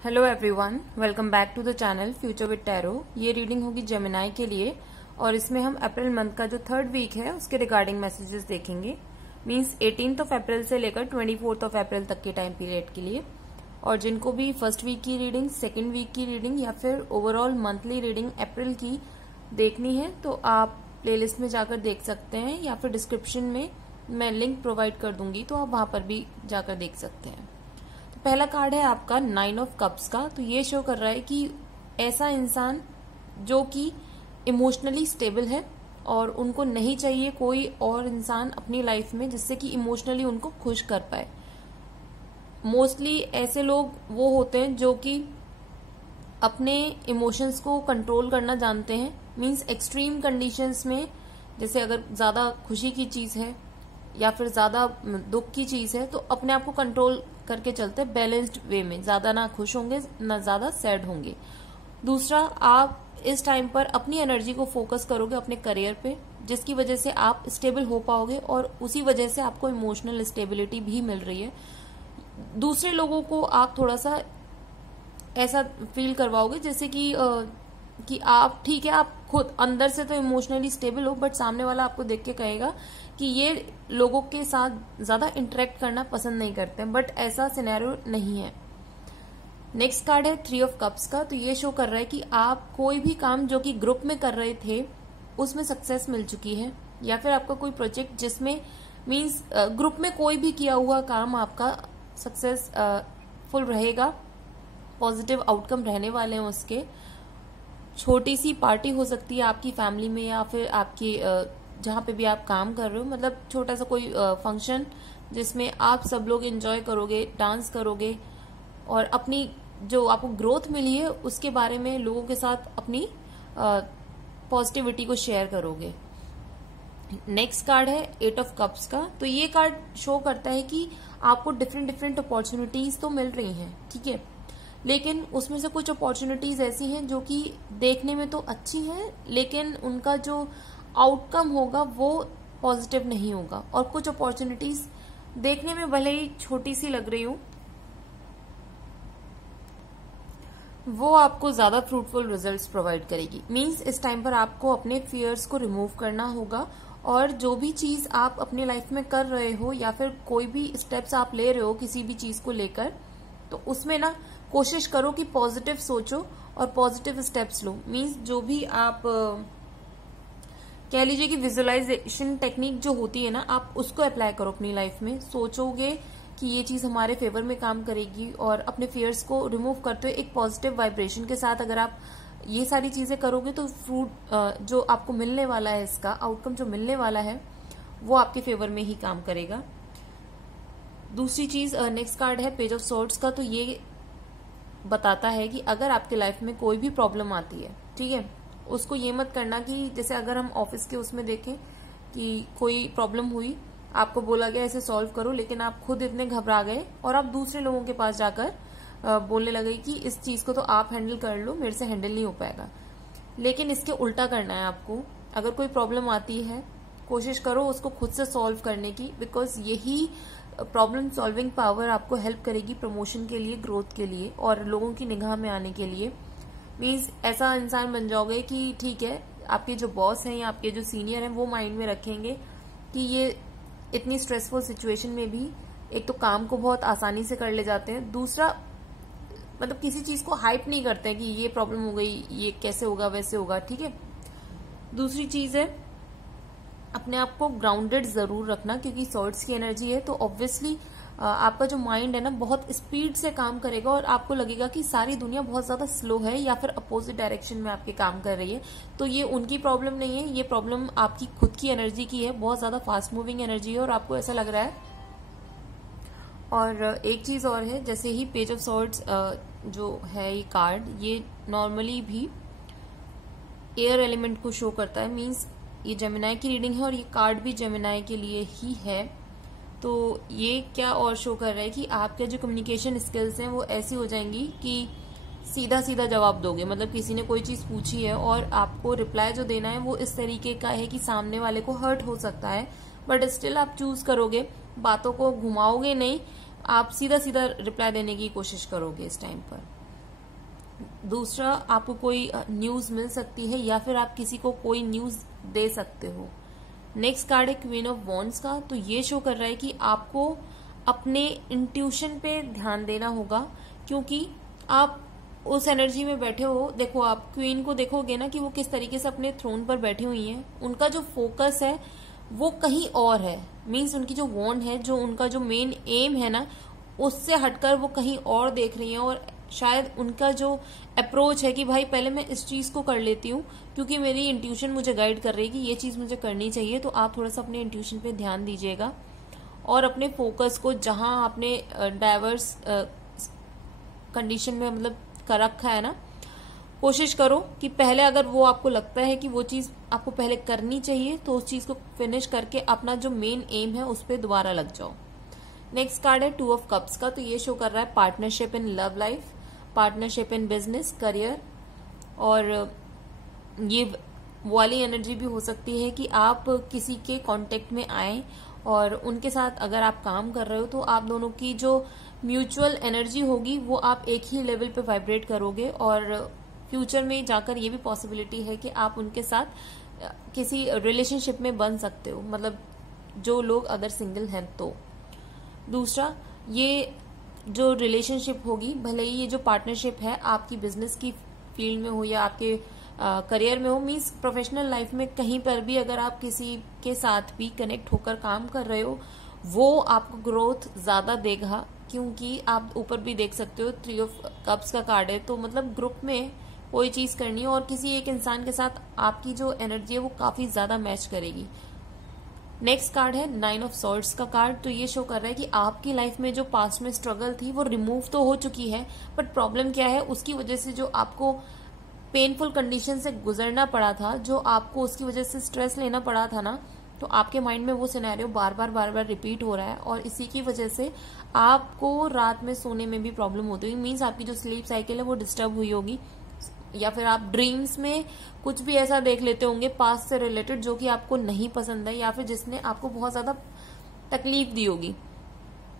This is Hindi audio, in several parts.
Hello everyone, welcome back to the channel future with tarot. ये रीडिंग होगी जेमिनाई के लिए और इसमें हम अप्रैल मंथ का जो थर्ड वीक है उसके रिगार्डिंग मैसेजेस देखेंगे। मींस 18th ऑफ अप्रैल से लेकर 24th ऑफ अप्रैल तक के टाइम पीरियड के लिए। और जिनको भी फर्स्ट वीक की रीडिंग, सेकेंड वीक की रीडिंग या फिर ओवरऑल मंथली रीडिंग अप्रैल की देखनी है तो आप प्लेलिस्ट में जाकर देख सकते हैं या फिर डिस्क्रिप्शन में मैं लिंक प्रोवाइड कर दूंगी तो आप वहां पर भी जाकर देख सकते हैं। पहला कार्ड है आपका 9 ऑफ कप्स का। तो ये शो कर रहा है कि ऐसा इंसान जो कि इमोशनली स्टेबल है और उनको नहीं चाहिए कोई और इंसान अपनी लाइफ में जिससे कि इमोशनली उनको खुश कर पाए। मोस्टली ऐसे लोग वो होते हैं जो कि अपने इमोशंस को कंट्रोल करना जानते हैं। मींस एक्सट्रीम कंडीशंस में, जैसे अगर ज्यादा खुशी की चीज है या फिर ज्यादा दुख की चीज है तो अपने आप को कंट्रोल करके चलते हैं बैलेंस्ड वे में, ज्यादा ना खुश होंगे ना ज्यादा सैड होंगे। दूसरा, आप इस टाइम पर अपनी एनर्जी को फोकस करोगे अपने करियर पे, जिसकी वजह से आप स्टेबल हो पाओगे और उसी वजह से आपको इमोशनल स्टेबिलिटी भी मिल रही है। दूसरे लोगों को आप थोड़ा सा ऐसा फील करवाओगे जैसे कि आप ठीक है, आप खुद अंदर से तो इमोशनली स्टेबल हो बट सामने वाला आपको देख के कहेगा कि ये लोगों के साथ ज्यादा इंटरेक्ट करना पसंद नहीं करते हैं, बट ऐसा सिनेरियो नहीं है। नेक्स्ट कार्ड है 3 ऑफ कप्स का। तो ये शो कर रहा है कि आप कोई भी काम जो कि ग्रुप में कर रहे थे उसमें सक्सेस मिल चुकी है, या फिर आपका कोई प्रोजेक्ट जिसमें मींस ग्रुप में कोई भी किया हुआ काम आपका सक्सेसफुल रहेगा, पॉजिटिव आउटकम रहने वाले हैं उसके। छोटी सी पार्टी हो सकती है आपकी फैमिली में या फिर आपकी जहां पे भी आप काम कर रहे हो, मतलब छोटा सा कोई फंक्शन जिसमें आप सब लोग एंजॉय करोगे, डांस करोगे और अपनी जो आपको ग्रोथ मिली है उसके बारे में लोगों के साथ अपनी पॉजिटिविटी को शेयर करोगे। नेक्स्ट कार्ड है 8 ऑफ कप्स का। तो ये कार्ड शो करता है कि आपको डिफरेंट अपॉर्चुनिटीज तो मिल रही हैं, ठीक है, लेकिन उसमें से कुछ अपॉर्चुनिटीज ऐसी हैं जो कि देखने में तो अच्छी हैं लेकिन उनका जो आउटकम होगा वो पॉजिटिव नहीं होगा। और कुछ अपॉर्चुनिटीज देखने में भले ही छोटी सी लग रही हो, वो आपको ज्यादा फ्रूटफुल रिजल्ट्स प्रोवाइड करेगी। मींस इस टाइम पर आपको अपने फियर्स को रिमूव करना होगा और जो भी चीज आप अपनी लाइफ में कर रहे हो या फिर कोई भी स्टेप्स आप ले रहे हो किसी भी चीज को लेकर, तो उसमें ना कोशिश करो कि पॉजिटिव सोचो और पॉजिटिव स्टेप्स लो। मींस जो भी आप कह लीजिए कि विजुअलाइजेशन टेक्निक जो होती है ना, आप उसको अप्लाई करो अपनी लाइफ में। सोचोगे कि ये चीज हमारे फेवर में काम करेगी और अपने फियर्स को रिमूव करते हुए एक पॉजिटिव वाइब्रेशन के साथ अगर आप ये सारी चीजें करोगे तो फ्रूट जो आपको मिलने वाला है, इसका आउटकम जो मिलने वाला है वो आपके फेवर में ही काम करेगा। दूसरी चीज, नेक्स्ट कार्ड है पेज ऑफ सॉर्ड्स का। तो ये बताता है कि अगर आपके लाइफ में कोई भी प्रॉब्लम आती है, ठीक है, उसको ये मत करना कि जैसे अगर हम ऑफिस के उसमें देखें कि कोई प्रॉब्लम हुई, आपको बोला गया इसे सॉल्व करो, लेकिन आप खुद इतने घबरा गए और आप दूसरे लोगों के पास जाकर बोलने लगे कि इस चीज को तो आप हैंडल कर लो, मेरे से हैंडल नहीं हो पाएगा। लेकिन इसके उल्टा करना है आपको। अगर कोई प्रॉब्लम आती है कोशिश करो उसको खुद से सॉल्व करने की, बिकॉज यही प्रॉब्लम सॉल्विंग पावर आपको हेल्प करेगी प्रमोशन के लिए, ग्रोथ के लिए और लोगों की निगाह में आने के लिए। मीन्स ऐसा इंसान बन जाओगे कि ठीक है, आपके जो बॉस हैं या आपके जो सीनियर हैं वो माइंड में रखेंगे कि ये इतनी स्ट्रेसफुल सिचुएशन में भी एक तो काम को बहुत आसानी से कर ले जाते हैं, दूसरा मतलब किसी चीज को हाइप नहीं करते हैं कि ये प्रॉब्लम हो गई, ये कैसे होगा वैसे होगा, ठीक है। दूसरी चीज है अपने आप को ग्राउंडेड जरूर रखना, क्योंकि सॉर्ड्स की एनर्जी है तो ऑब्वियसली आपका जो माइंड है ना बहुत स्पीड से काम करेगा और आपको लगेगा कि सारी दुनिया बहुत ज्यादा स्लो है या फिर अपोजिट डायरेक्शन में आपके काम कर रही है। तो ये उनकी प्रॉब्लम नहीं है, ये प्रॉब्लम आपकी खुद की एनर्जी की है, बहुत ज्यादा फास्ट मूविंग एनर्जी है और आपको ऐसा लग रहा है। और एक चीज और है, जैसे ही पेज ऑफ सॉर्ड्स जो है ये कार्ड, ये नॉर्मली भी एयर एलिमेंट को शो करता है। मीन्स ये जेमिनाई की रीडिंग है और ये कार्ड भी जेमिनाई के लिए ही है। तो ये क्या और शो कर रहा है कि आपके जो कम्युनिकेशन स्किल्स हैं वो ऐसी हो जाएंगी कि सीधा सीधा जवाब दोगे। मतलब किसी ने कोई चीज पूछी है और आपको रिप्लाई जो देना है वो इस तरीके का है कि सामने वाले को हर्ट हो सकता है, बट स्टिल आप चूज करोगे, बातों को घुमाओगे नहीं, आप सीधा सीधा रिप्लाई देने की कोशिश करोगे इस टाइम पर। दूसरा, आपको कोई न्यूज मिल सकती है या फिर आप किसी को कोई न्यूज दे सकते हो। नेक्स्ट कार्ड है क्वीन ऑफ वॉन्ड्स का, तो ये शो कर रहा है कि आपको अपने इंट्यूशन पे ध्यान देना होगा, क्योंकि आप उस एनर्जी में बैठे हो। देखो, आप क्वीन को देखोगे ना कि वो किस तरीके से अपने थ्रोन पर बैठी हुई हैं। उनका जो फोकस है वो कहीं और है, मीन्स उनकी जो वॉन्ड है, जो उनका जो मेन एम है ना, उससे हटकर वो कहीं और देख रही हैं। और शायद उनका जो अप्रोच है कि भाई पहले मैं इस चीज को कर लेती हूँ क्योंकि मेरी इंट्यूशन मुझे गाइड कर रही है कि ये चीज मुझे करनी चाहिए। तो आप थोड़ा सा अपने इंट्यूशन पे ध्यान दीजिएगा और अपने फोकस को जहां आपने डाइवर्स कंडीशन में मतलब कर रखा है ना, कोशिश करो कि पहले अगर वो आपको लगता है कि वो चीज आपको पहले करनी चाहिए तो उस चीज को फिनिश करके अपना जो मेन एम है उस पर दोबारा लग जाओ। नेक्स्ट कार्ड है 2 ऑफ कप्स का, तो ये शो कर रहा है partnership in love life, partnership in business, career. और ये वाली एनर्जी भी हो सकती है कि आप किसी के कांटेक्ट में आए और उनके साथ अगर आप काम कर रहे हो तो आप दोनों की जो म्यूचुअल एनर्जी होगी वो आप एक ही लेवल पे वाइब्रेट करोगे। और फ्यूचर में जाकर ये भी पॉसिबिलिटी है कि आप उनके साथ किसी रिलेशनशिप में बन सकते हो, मतलब जो लोग अगर सिंगल हैं तो। दूसरा, ये जो रिलेशनशिप होगी, भले ही ये जो पार्टनरशिप है आपकी बिजनेस की फील्ड में हो या आपके करियर में हो, मीन्स प्रोफेशनल लाइफ में कहीं पर भी अगर आप किसी के साथ भी कनेक्ट होकर काम कर रहे हो, वो आपको ग्रोथ ज्यादा देगा। क्योंकि आप ऊपर भी देख सकते हो 3 ऑफ कप्स का कार्ड है, तो मतलब ग्रुप में कोई चीज करनी है और किसी एक इंसान के साथ आपकी जो एनर्जी है वो काफी ज्यादा मैच करेगी। नेक्स्ट कार्ड है 9 ऑफ सॉर्ड्स का कार्ड, तो ये शो कर रहा है कि आपकी लाइफ में जो पास्ट में स्ट्रगल थी वो रिमूव तो हो चुकी है, बट प्रॉब्लम क्या है, उसकी वजह से जो आपको पेनफुल कंडीशन से गुजरना पड़ा था, जो आपको उसकी वजह से स्ट्रेस लेना पड़ा था ना, तो आपके माइंड में वो सिनेरियो बार बार रिपीट हो रहा है और इसी की वजह से आपको रात में सोने में भी प्रॉब्लम होती हुई, मीन्स आपकी जो स्लीप साइकिल है वो डिस्टर्ब हुई होगी, या फिर आप ड्रीम्स में कुछ भी ऐसा देख लेते होंगे पास्ट से रिलेटेड जो कि आपको नहीं पसंद है या फिर जिसने आपको बहुत ज्यादा तकलीफ दी होगी।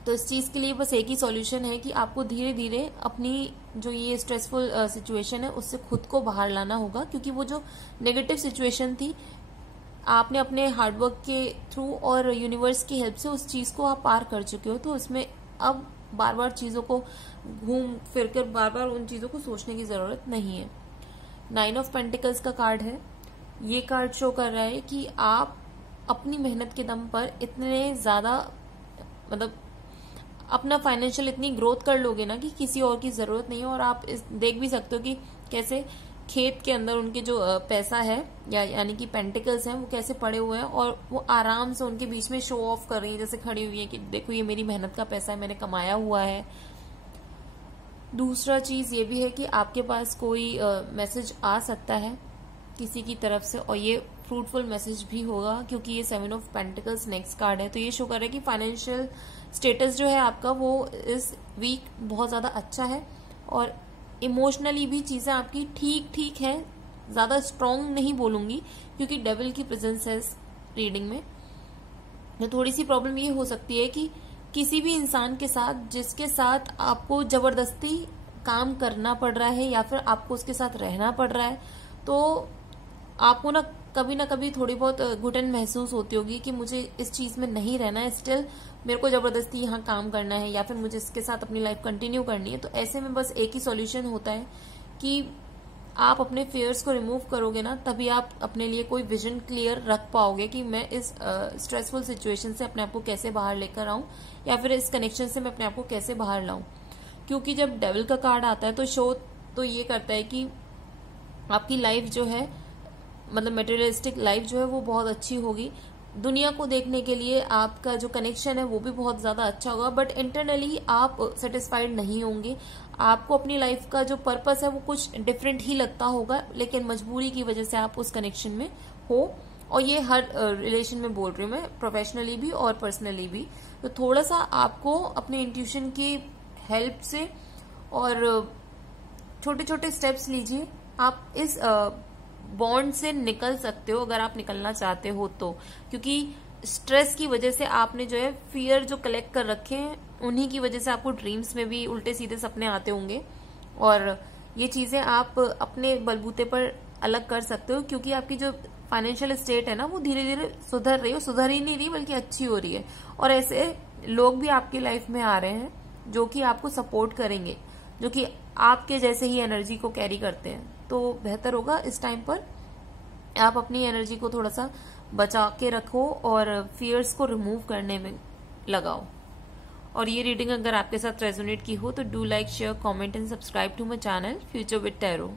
तो इस चीज के लिए बस एक ही सॉल्यूशन है कि आपको धीरे धीरे अपनी जो ये स्ट्रेसफुल सिचुएशन है उससे खुद को बाहर लाना होगा, क्योंकि वो जो नेगेटिव सिचुएशन थी आपने अपने हार्डवर्क के थ्रू और यूनिवर्स की हेल्प से उस चीज को आप पार कर चुके हो। तो इसमें अब बार बार चीजों को घूम फिर कर बार बार उन चीजों को सोचने की जरूरत नहीं है। 9 ऑफ पेंटिकल्स का कार्ड है, ये कार्ड शो कर रहा है कि आप अपनी मेहनत के दम पर इतने ज्यादा मतलब अपना फाइनेंशियल इतनी ग्रोथ कर लोगे ना कि किसी और की जरूरत नहीं है। और आप देख भी सकते हो कि कैसे खेत के अंदर उनके जो पैसा है यानी कि पेंटिकल्स हैं वो कैसे पड़े हुए हैं और वो आराम से उनके बीच में शो ऑफ कर रही है, जैसे खड़ी हुई है कि देखो ये मेरी मेहनत का पैसा है, मैंने कमाया हुआ है। दूसरा चीज ये भी है कि आपके पास कोई मैसेज आ सकता है किसी की तरफ से और ये फ्रूटफुल मैसेज भी होगा, क्योंकि ये 7 ऑफ पेंटिकल्स नेक्स्ट कार्ड है। तो ये शो कर रहा है कि फाइनेंशियल स्टेटस जो है आपका वो इस वीक बहुत ज्यादा अच्छा है और इमोशनली भी चीजें आपकी ठीक है, ज्यादा स्ट्रांग नहीं बोलूंगी क्योंकि डेविल की प्रेजेंस है इस रीडिंग में। तो थोड़ी सी प्रॉब्लम ये हो सकती है कि किसी भी इंसान के साथ जिसके साथ आपको जबरदस्ती काम करना पड़ रहा है या फिर आपको उसके साथ रहना पड़ रहा है, तो आपको ना कभी थोड़ी बहुत घुटन महसूस होती होगी कि मुझे इस चीज में नहीं रहना है, स्टिल मेरे को जबरदस्ती यहाँ काम करना है या फिर मुझे इसके साथ अपनी लाइफ कंटिन्यू करनी है। तो ऐसे में बस एक ही सॉल्यूशन होता है कि आप अपने फियर्स को रिमूव करोगे ना, तभी आप अपने लिए कोई विजन क्लियर रख पाओगे कि मैं इस स्ट्रेसफुल सिचुएशन से अपने आप को कैसे बाहर लेकर आऊं या फिर इस कनेक्शन से मैं अपने आप को कैसे बाहर लाऊं। क्योंकि जब डेविल का कार्ड आता है तो शो तो ये करता है कि आपकी लाइफ जो है मतलब मटेरियलिस्टिक लाइफ जो है वो बहुत अच्छी होगी, दुनिया को देखने के लिए आपका जो कनेक्शन है वो भी बहुत ज्यादा अच्छा होगा, बट इंटरनली आप सेटिस्फाइड नहीं होंगे। आपको अपनी लाइफ का जो पर्पस है वो कुछ डिफरेंट ही लगता होगा, लेकिन मजबूरी की वजह से आप उस कनेक्शन में हो। और ये हर रिलेशन में बोल रही हूँ मैं, प्रोफेशनली भी और पर्सनली भी। तो थोड़ा सा आपको अपने इंट्यूशन की हेल्प से और छोटे छोटे स्टेप्स लीजिए, आप इस बॉन्ड से निकल सकते हो अगर आप निकलना चाहते हो तो। क्योंकि स्ट्रेस की वजह से आपने जो है फियर जो कलेक्ट कर रखे हैं उन्हीं की वजह से आपको ड्रीम्स में भी उल्टे सीधे सपने आते होंगे और ये चीजें आप अपने बलबूते पर अलग कर सकते हो, क्योंकि आपकी जो फाइनेंशियल स्टेट है ना वो धीरे धीरे सुधर रही है, सुधर ही नहीं रही बल्कि अच्छी हो रही है। और ऐसे लोग भी आपकी लाइफ में आ रहे हैं जो कि आपको सपोर्ट करेंगे, जो कि आपके जैसे ही एनर्जी को कैरी करते हैं। तो बेहतर होगा इस टाइम पर आप अपनी एनर्जी को थोड़ा सा बचा के रखो और फियर्स को रिमूव करने में लगाओ। और ये रीडिंग अगर आपके साथ रेजोनेट की हो तो do like, share, comment and subscribe to my channel future with tarot.